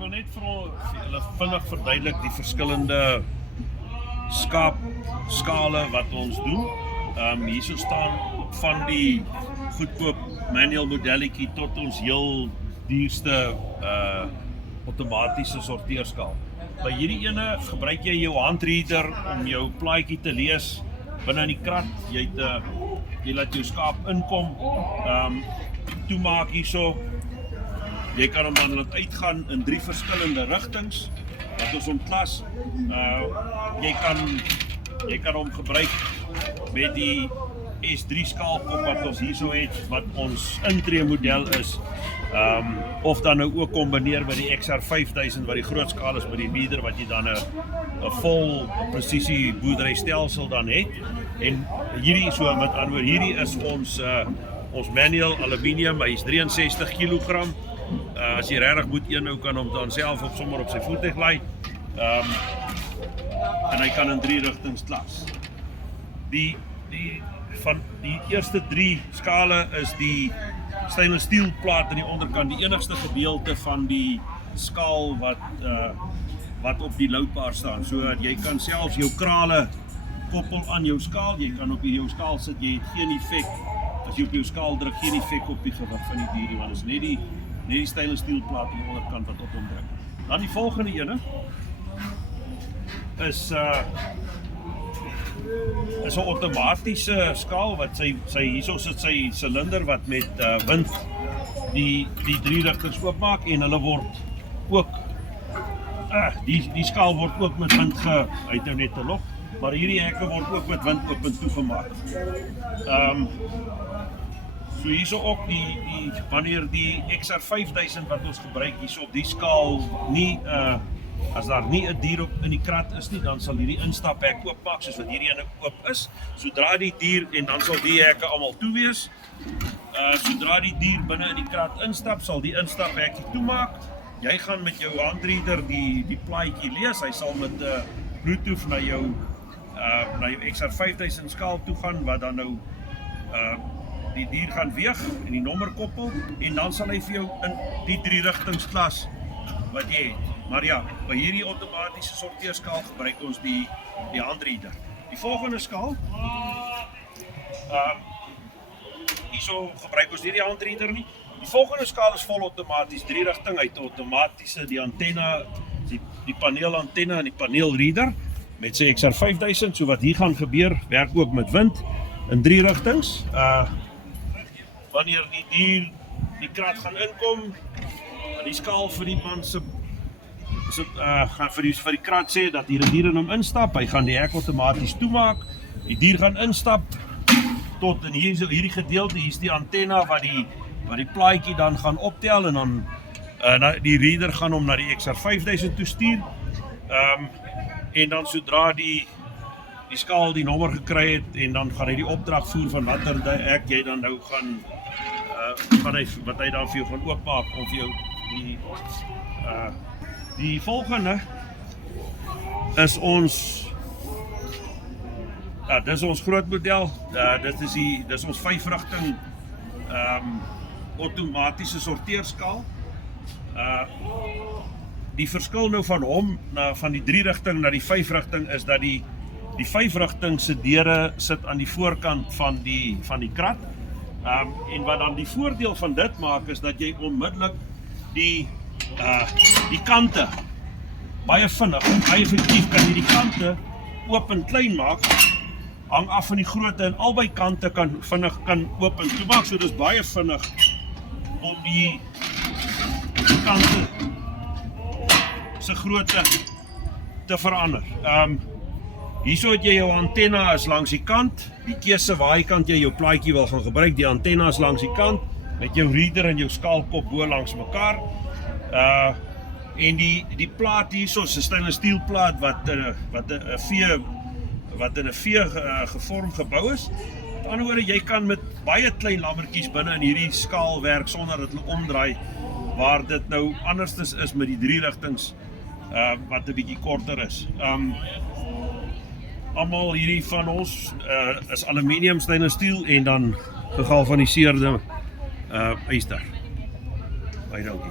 wil net vir julle vinnig verduidelik die verskillende skale wat ons doen. Hierso staan van die goedkoop manual modelletjie tot ons heel duurste outomatiese sorteerskaal. By hierdie ene gebruik jy jou handreader om jou plaatjie te lees binne in die krat. Jy laat jou skaap inkom, toemaak hierso. Jy kan hom dan laat uitgaan in 3 verskillende rigtings wat ons ontklas. Jy kan hom gebruik met die S3 skaalkop wat ons hierso het, wat ons intree model is, of dan nou ook kombineer met die XR5000 wat die groot skaal is met die leader wat jy dan 'n vol presisie boerderystelsel dan het. En hierdie so met ander woorde, hierdie is ons manual aluminium, hy is 63 kg. As jy regtig moet een kan hom dan self sommer op sy voertuig lei. En hy kan in 3 rigtings klas. Van die eerste 3 skale is die stainless steel plaat aan die onderkant, die enigste gedeelte van die skaal wat op die loadbar staan. So jy kan selfs jou krale koppel aan jou skaal, jy kan op jou skaal sit, jy het geen effek, as jy op jou skaal druk, geen effek op die gewig van die dier, want is net die stainless steel plaat aan die onderkant wat op hom druk. Dan die volgende ene is 'n outomatiese skaal wat hierso sit sy silinder wat met wind die 3 rigtings oopmaak en hulle word ook die skaal word ook met wind uit nou net te lok, maar hierdie hekke word ook met wind oop en toegemaak. So hierso ook wanneer die XR5000 wat ons gebruik hierso op die skaal nie as daar nie 'n dier in die krat is nie, dan sal hierdie instaphek oopmaak soos wat hierdie ene oop is. Sodra die dier, en dan sal die hekke almal toe wees. Sodra die dier binne in die krat instap, sal die instaphekkie toemaak. Jy gaan met jou handreader die plaatjie lees. Hy sal met Bluetooth na jou XR5000 skaal toe gaan wat dan nou die dier gaan weeg en die nommer koppel en dan sal hy vir jou in die 3 rigtings klas wat jy het. Maar ja, by hierdie outomatiese sorteerskaal gebruik ons die handreader. Die volgende skaal, hierso gebruik ons nie die handreader nie. Die volgende skaal is vol outomaties, 3 rigting uit outomatiese, die antenne, die paneelantenne en die paneelreader met sy XR5000. So wat hier gaan gebeur, werk ook met wind in 3 rigtings. Wanneer die dier die krat gaan inkom, die skaal vir die man gaan vir die krat sê dat hier 'n dier in hom instap, hy gaan die hek outomaties toemaak, die dier gaan instap tot in hierdie gedeelte, hier is die antenne wat die plaatjie dan gaan optel en dan die reader gaan hom na die XR5000 toe stuur. En dan sodra die skaal die nommer gekry het en dan gaan hy die opdrag voer van watter hek jy dan nou wat hy dan vir jou gaan oopmaak om vir jou die volgende is dis ons groot model. Dis ons 5 rigting outomatiese sorteerskaal. Die verskil nou van hom van die 3 rigting na die 5 rigting is dat die 5 rigting se deure sit aan die voorkant van die krat. En wat dan die voordeel van dit maak is dat jy onmiddellik die kante baie vinnig, baie effektief kan jy die kante oop en klein maak, hang af van die grootte en albei kante vinnig oop en toe maak, so dis baie vinnig om die kante se grootte te verander. Hierso het jy jou antenne is langs die kant, die keuse waar kant jy jou plaatjie wil gaan gebruik, die antenne is langs die kant, met jou reader en jou skaalkop bo langs mekaar. En die plaat hierso is 'n stainless steel plaat wat in 'n V gevorm gebou is. Met ander woorde, jy kan met baie klein lammertjies binne in hierdie skaal werk sonder dat hulle omdraai, waar dit nou anders is met die 3 rigtings wat 'n bietjie korter is. Almal hierdie van ons is aluminium, stainless steel en dan gegalvaniseerde yster. Baie dankie.